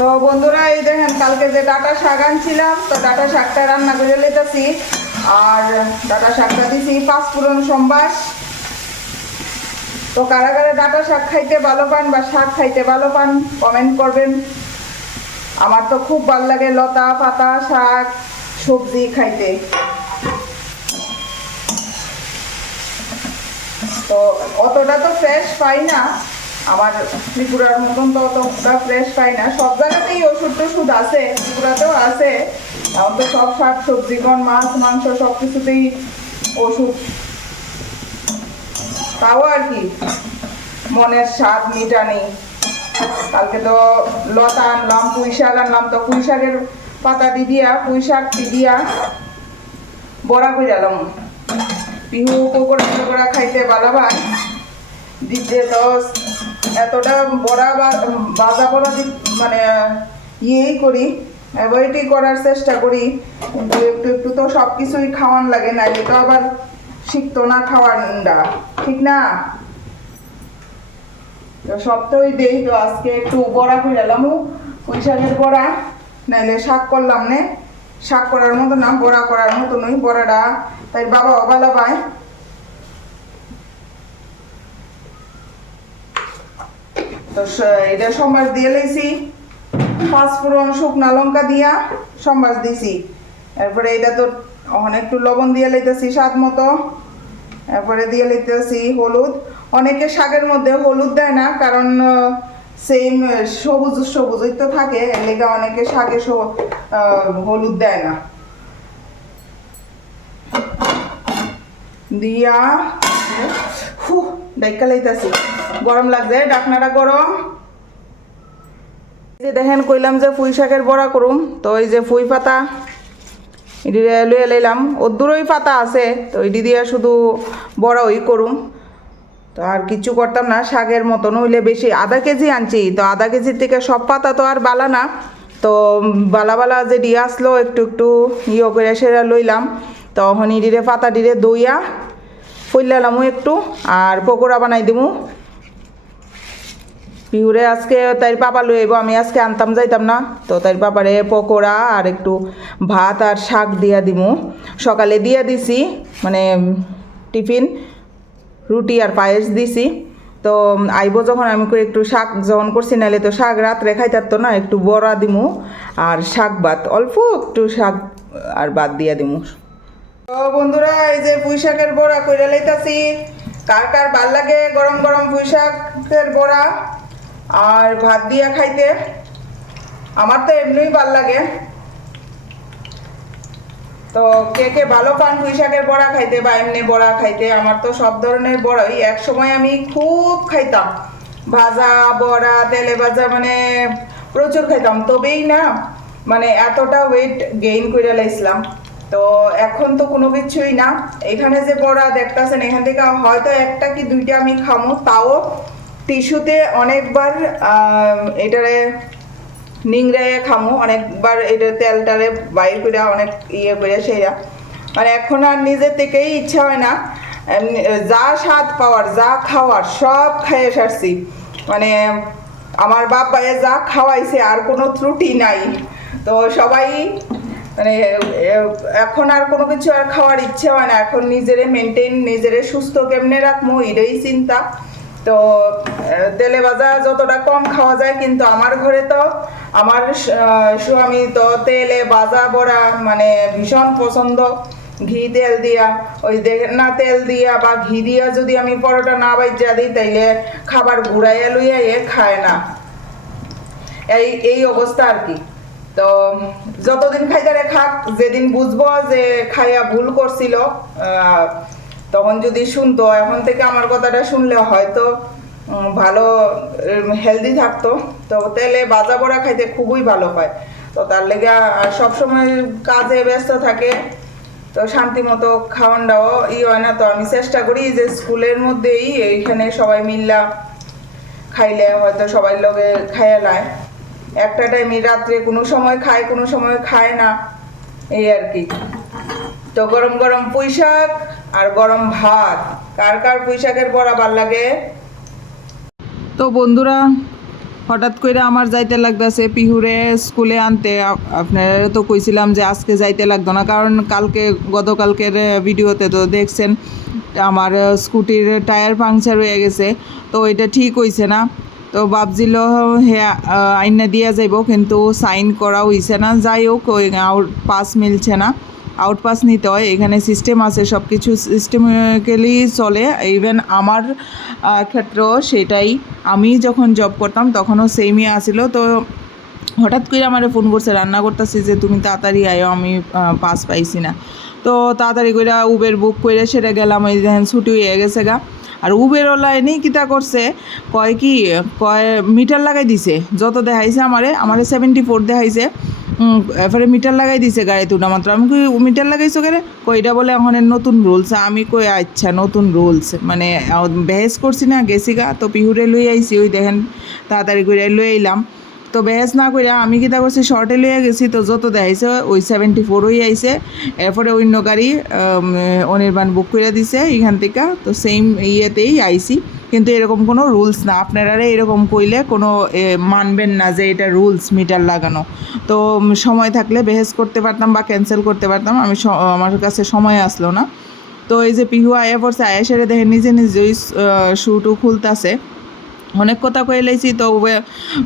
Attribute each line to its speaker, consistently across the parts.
Speaker 1: তো বন্ধুরা, এই দেখেন কালকে যে ডাটা শাক আনছিলাম, তো ডাটা শাকটা রান্না করে লেতেছি আর ডাটা শাকটা দিছি পাঁচ পুরন সম্বাস। তো কারা কারা ডাটা শাক খাইতে ভালো পান বা শাক খাইতে ভালো পান কমেন্ট করবেন। আমার তো খুব ভালো লাগে লতা, পাতা, শাক, সবজি খাইতে। তো অতটা তো ফ্রেশ পাই না। আমার ত্রিপুরার মতন তো অতটা ফ্রেশ পাই না। সব জায়গাতেই ওষুধ টষুধ আছে, ত্রিপুরাতেও আছে। এখন তো সব শাক সবজি, কোন মাছ, মাংস সব কিছুতেই ওষুধ। তাও আর কি, মনের স্বাদ মিটানি। কালকে তো লতা আনলাম, পুঁই শাক আনলাম, তো পুঁই শাকের পাতা দি দিয়া পুঁই শাক দিয়া বড়া করে এলাম পিহু পকোড়া টকোড়া খাইতে ভালো পায় দিতে তো এতটা বড়া বাজা বড়া মানে ইয়েই করি অ্যাভয়েডই করার চেষ্টা করি। কিন্তু একটু একটু তো সব কিছুই খাওয়ান লাগে না তো আবার শিখতো না খাওয়ার ঠিক না? তো সপ্তাহই দেই, তো আজকে একটু বড়া করে এলাম। পুঁই শাকের বড়া, নাইলে শাক করলাম নে। শাক করার মতো না, বড়া করার মতো নই বড়াটা। তাই বাবা ভালো পায়। তো এটা সম্বাস দিয়ে লইছি পাঁচফোড়ন শুকনা লঙ্কা দিয়া সম্বাস দিছি। এরপরে এটা তো অনেক একটু লবণ দিয়ে লইতেছি স্বাদ মতো। এরপরে দিয়ে লইতেছি হলুদ। অনেকে শাকের মধ্যে হলুদ দেয় না, কারণ সেম সবুজ, সবুজই তো থাকে। লেগে অনেকে শাকে হলুদ দেয় না। দিয়া হু ডাইকা লাইতাছি। গরম লাগছে ডাকনাটা গরম। যে দেখেন, কইলাম যে ফুই শাকের বড়া করুম, তো এই যে ফুই পাতা এটি লুয়ে লাইলাম। ওর দূরই পাতা আছে, তো এটি দিয়ে শুধু বড়া ওই করুম। তো আর কিছু করতাম না, শাকের মতন, হইলে বেশি। আধা কেজি আনছি, তো আধা কেজির থেকে সব পাতা তো আর বালা না। তো বালা বালা যে দিয়ে আসলো, একটু একটু ইয়ে করে সেরা লইলাম। তখন ইডিরে পাতা ডিরে দইয়া ফুললামও একটু, আর পকোড়া বানাই দিমু। পিউরে আজকে তাই পাপা লই আইব, আমি আজকে আনতাম, যাইতাম না। তো তাই পাপারে পকোড়া আর একটু ভাত আর শাক দিয়া দিমু। সকালে দিয়া দিছি মানে টিফিন, রুটি আর পায়েস দিছি। তো আইব যখন আমি একটু শাক যখন করছি নাহলে তো শাক রাত্রে খাইতার না, একটু বড়া দিমু আর শাক ভাত, অল্প একটু শাক আর ভাত দিয়া দিমু। তো বন্ধুরা, এই যে পুঁই শাকের বড়া কইরা লাইতাছি, কার কার ভালো লাগে গরম গরম পুঁই শাকের বড়া? আর ভাত দিয়া খাইতে আমার তো এমনিই ভালো লাগে। তো কে কে ভালো পান পুঁই শাকের বড়া খাইতে বা এমনি বড়া খাইতে, আমার তো সব ধরনের বড়াই। এক সময় আমি খুব খাইতাম। ভাজা, বড়া, তেলে ভাজা মানে প্রচুর খাইতাম। তবেই না মানে এতটা ওয়েট গেইন করে লাইছিলাম। তো এখন তো কোনো কিছুই না। এখানে যে বড়া দেখতেছেন, এখান থেকে হয়তো একটা কি দুইটা আমি খামো, তাও টিস্যুতে অনেকবার এটারে নিংড়াইয়া খামো, অনেকবার এটা তেলটারে বাইর করে অনেক ইয়ে করে সেরা। মানে এখন আর নিজের থেকেই ইচ্ছা হয় না। যা স্বাদ পাওয়ার, যা খাওয়ার, সব খাইয়ে সারছি। মানে আমার বাপ ভাইয়ে যা খাওয়াইছে, আর কোনো ত্রুটি নাই। তো সবাই মানে এখন আর কোনো কিছু আর খাওয়ার ইচ্ছে হয় না। এখন নিজেরে মেনটেন নিজেরে সুস্থ কেমনে রাখব এটাই চিন্তা। তো তেলে ভাজা যতটা কম খাওয়া যায়, কিন্তু আমার ঘরে তো, আমার স্বামী তো তেলে ভাজা বড়া মানে ভীষণ পছন্দ। ঘি, তেল দিয়া, ওই না, তেল দিয়া বা ঘি দিয়া যদি আমি পরোটা না বাইজা দিই, তাইলে খাবার ঘুরাইয়া লইয়া এ খায় না। এই এই অবস্থা আর কি। তো, যতদিন খাইতারে খাক, যেদিন বুঝব যে খাইয়া ভুল করছিল তখন যদি শুনতো, এখন থেকে আমার কথাটা শুনলে হয়তো ভালো হেলদি থাকতো। তো তেলে বাজা বড়া খাইতে খুবই ভালো পায় তো তার লেগে আর সবসময় কাজে ব্যস্ত থাকে। তো শান্তি মতো খাওয়ানটাও ই হয় না। তো আমি চেষ্টা করি যে স্কুলের মধ্যেই এইখানে সবাই মিল্লা খাইলে হয়তো সবাই লগে খাইয়া লায় একটা টাইমে রাত্রে কোনো সময় খায়, কোনো সময় খায় না। এই আর কি। তো গরম গরম পুঁই শাক আর গরম ভাত। কার কার শাকের বড়া ভালো লাগে? তো বন্ধুরা, হঠাৎ করে আমার যাইতে লাগতেছে পিহুরে স্কুলে আনতে। আপ- আপনারা তো কইছিলাম যে আজকে যাইতে লাগতো না, কারণ কালকে, গতকালকের ভিডিওতে তো দেখছেন, আমার স্কুটির টায়ার পাংচার হয়ে গেছে। তো এটা ঠিক হইছে না। তো ভাবছিল, হে আইনা দিয়া যাইব, কিন্তু সাইন করা হইছে না। যাই হোক পাস মিলছে না। আউট পাস নিতে হয়, এখানে সিস্টেম আছে সব কিছু সিস্টেমিক্যালি চলে। ইভেন আমার ক্ষেত্রেও সেটাই। আমি যখন জব করতাম, তখনও সেমই আসিল তো হঠাৎ করে আমার ফোন করছে, রান্না করতেছি যে, তুমি তাড়াতাড়ি আয়ো, আমি পাস পাইছি না। তো তাড়াতাড়ি করে উবের বুক করে সেটা গেলাম ওই দেখেন ছুটি হয়ে গেছে গা। আর উবের ওলা এনেই কিতা করছে, কয় কি, কয় মিটার লাগাই দিছে। যত দেখাইছে আমারে আমারে সেভেন্টি ফোর দেখাইছে। এরপরে মিটার লাগাই দিছে গাড়িতে উঠা মাত্র। আমি কই মিটার লাগাইছো কেন কই, এটা বলে এখন নতুন রুলস। আমি কই আচ্ছা নতুন রুলস। মানে বেহেস করছি না, গেছি গা। তো পিহুরে লই আইছি, ওই দেখেন, তাড়াতাড়ি করে লই আইলাম। তো বেহেস না করে আমি কিতা করছি শর্টে লইয়া গেছি। তো যত দেখাইছে, ওই সেভেন্টি ফোর হয়ে আইছে। এরপরে অন্য গাড়ি অনির্বাণ বুক করে দিছে এখান থেকে। তো সেম ইয়েতেই আইছি। কিন্তু এরকম কোনো রুলস না। আপনারা এরকম কইলে কোনো মানবেন না যে এটা রুলস মিটার লাগানো। তো সময় থাকলে বেহেস করতে পারতাম বা ক্যান্সেল করতে পারতাম, আমি আমার কাছে সময় আসলো না। তো এই যে পিহু আয়া পড়ছে, আয়া সেরে দেখে নিজে নিজেই শুটু খুলতেছে। অনেক কথা কয়ে লাইছি, তো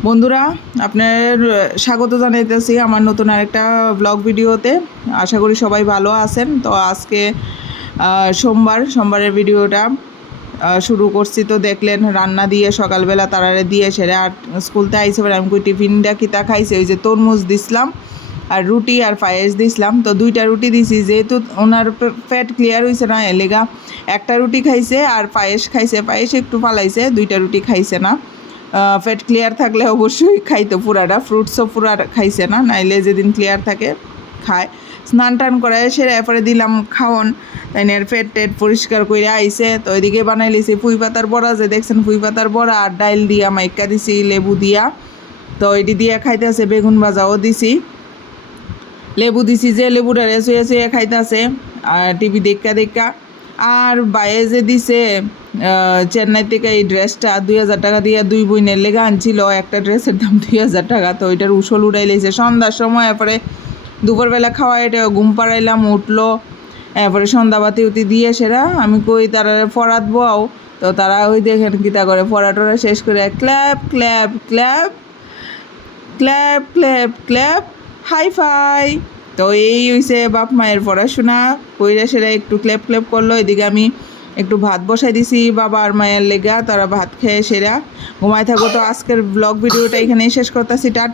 Speaker 1: বন্ধুরা, আপনার, স্বাগত জানাইতেছি আমার নতুন আরেকটা ব্লগ ভিডিওতে। আশা করি সবাই ভালো আছেন। তো আজকে সোমবার, সোমবারের ভিডিওটা শুরু করছি। তো দেখলেন রান্না দিয়ে সকালবেলা তারারে দিয়ে সেরে আর স্কুলতে আইসে পরে আমি কই টিফিনটা কিতা খাইছে? ওই যে তরমুজ দিছিলাম আর রুটি আর পায়েস দিছিলাম। তো দুইটা রুটি দিছি। যেহেতু ওনার ফ্যাট ক্লিয়ার হয়েছে না এলেগা একটা রুটি খাইছে আর পায়েস খাইছে। পায়েস একটু পালাইছে দুইটা রুটি খাইছে না। ফ্যাট ক্লিয়ার থাকলে অবশ্যই খাইতো পুরাটা। ফ্রুটসও পুরা খাইছে না, নাইলে যেদিন ক্লিয়ার থাকে, খায়। স্নান টান করে সেরে এরপরে দিলাম খাওয়ন তাই এর পেট টেট পরিষ্কার করে আইসে তো ওইদিকে বানাই লিছি পুঁই পাতার বড়া, যে দেখছেন পুঁই পাতার বড়া, আর ডাইল দিয়া মাইকা দিছি, লেবু দিয়া। তো এটি দিয়া খাইতেছে, বেগুন ভাজাও দিছি। লেবু দিছি যে লেবুটা রে শুয়ে শুয়ে খাইতেছে, আর টিভি দেখা দেখা আর বাইরে যে দিছে চেন্নাই থেকে এই ড্রেসটা দুই হাজার টাকা দিয়ে দুই বইনের লেগে আনছিল। একটা ড্রেসের দাম দুই হাজার টাকা, তো ওইটার উসল উড়াই লেগেছে সন্ধ্যার সময় এরপরে দুপুরবেলা খাওয়া এটা ঘুম পাড়াইলাম, উঠল, এরপরে সন্ধ্যাবাতি উতি দিয়ে সেরা, আমি কই তারা ফরাত বও তো তারা ওই দেখেন কিতা করে ফরা টরা শেষ করে, clap clap clap clap clap clap, high five. তো এই হইছে বাপ মায়ের পড়াশোনা, কইরা সেরা একটু ক্ল্যাপ ক্ল্যাপ করল, এদিকে আমি একটু ভাত বসাই দিছি বাবা আর মায়ের লেগা, তারা ভাত খেয়ে সেরা। ঘুমায় থাকো তো আজকের ব্লগ ভিডিওটা এখানেই শেষ করতেছি, টাটা।